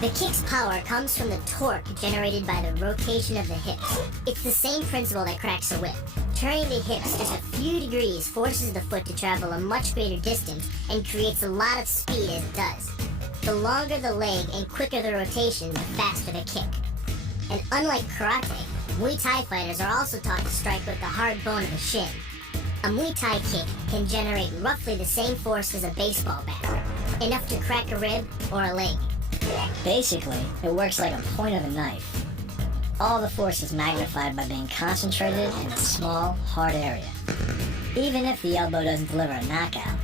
The kick's power comes from the torque generated by the rotation of the hips. It's the same principle that cracks a whip. Turning the hips just a few degrees forces the foot to travel a much greater distance and creates a lot of speed as it does. The longer the leg and quicker the rotation, the faster the kick. And unlike karate, Muay Thai fighters are also taught to strike with the hard bone of the shin. A Muay Thai kick can generate roughly the same force as a baseball bat, enough to crack a rib or a leg. Basically, it works like a point of a knife. All the force is magnified by being concentrated in a small, hard area. Even if the elbow doesn't deliver a knockout,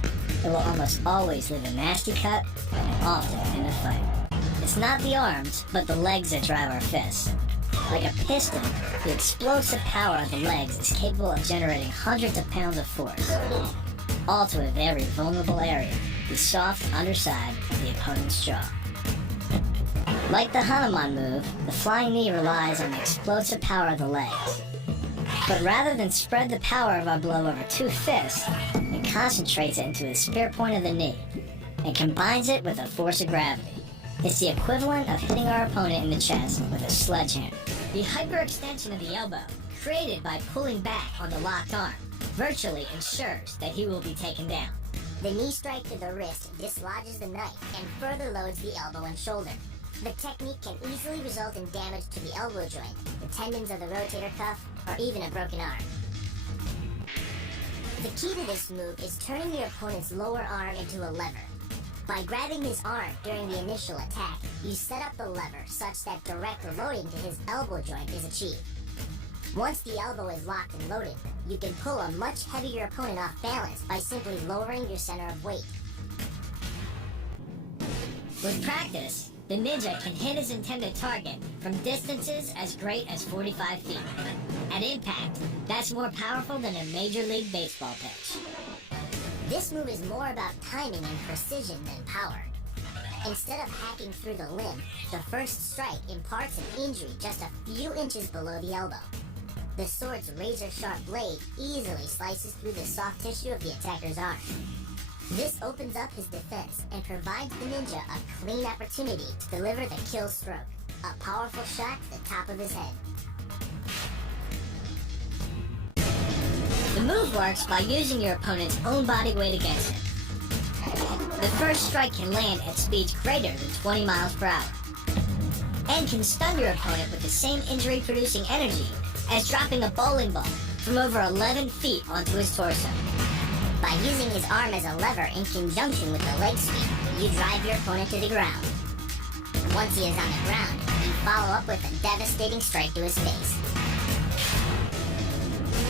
it will almost always leave a nasty cut, and often in a fight. It's not the arms, but the legs that drive our fists. Like a piston, the explosive power of the legs is capable of generating hundreds of pounds of force, all to a very vulnerable area, the soft underside of the opponent's jaw. Like the Hanuman move, the flying knee relies on the explosive power of the legs. But rather than spread the power of our blow over two fists, it concentrates it into the spear point of the knee, and combines it with the force of gravity. It's the equivalent of hitting our opponent in the chest with a sledgehammer. The hyperextension of the elbow, created by pulling back on the locked arm, virtually ensures that he will be taken down. The knee strike to the wrist dislodges the knife and further loads the elbow and shoulder. The technique can easily result in damage to the elbow joint, the tendons of the rotator cuff, or even a broken arm. The key to this move is turning your opponent's lower arm into a lever. By grabbing his arm during the initial attack, you set up the lever such that direct loading to his elbow joint is achieved. Once the elbow is locked and loaded, you can pull a much heavier opponent off balance by simply lowering your center of weight. With practice, the ninja can hit his intended target from distances as great as 45 feet. At impact, that's more powerful than a Major League Baseball pitch. This move is more about timing and precision than power. Instead of hacking through the limb, the first strike imparts an injury just a few inches below the elbow. The sword's razor-sharp blade easily slices through the soft tissue of the attacker's arm. This opens up his defense and provides the ninja a clean opportunity to deliver the kill stroke, a powerful shot to the top of his head. The move works by using your opponent's own body weight against him. The first strike can land at speeds greater than 20 miles per hour, and can stun your opponent with the same injury-producing energy as dropping a bowling ball from over 11 feet onto his torso. By using his arm as a lever in conjunction with the leg sweep, you drive your opponent to the ground. Once he is on the ground, you follow up with a devastating strike to his face.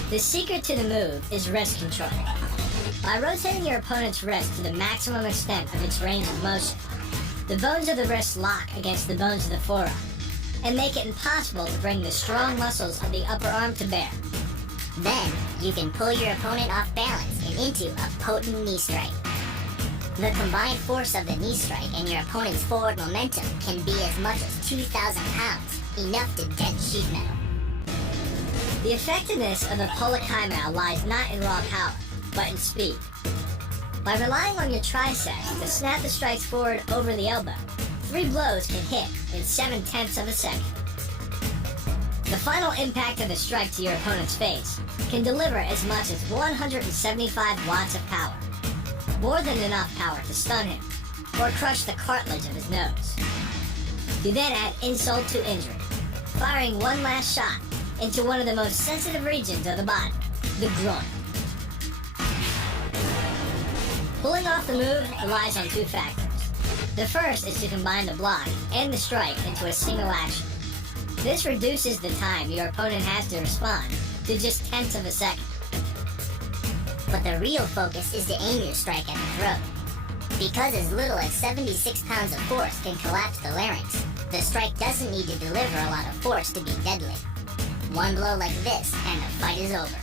The secret to the move is wrist control. By rotating your opponent's wrist to the maximum extent of its range of motion, the bones of the wrist lock against the bones of the forearm, and make it impossible to bring the strong muscles of the upper arm to bear. Then, you can pull your opponent off balance and into a potent knee strike. The combined force of the knee strike and your opponent's forward momentum can be as much as 2,000 pounds, enough to dent sheet metal. The effectiveness of the Polakaimau lies not in raw power, but in speed. By relying on your triceps to snap the strikes forward over the elbow, 3 blows can hit in 7/10 of a second. The final impact of the strike to your opponent's face can deliver as much as 175 watts of power, more than enough power to stun him or crush the cartilage of his nose. You then add insult to injury, firing one last shot into one of the most sensitive regions of the body, the groin. Pulling off the move relies on 2 factors. The first is to combine the block and the strike into a single action. This reduces the time your opponent has to respond to just 1/10 of a second. But the real focus is to aim your strike at the throat. Because as little as 76 pounds of force can collapse the larynx, the strike doesn't need to deliver a lot of force to be deadly. One blow like this and the fight is over.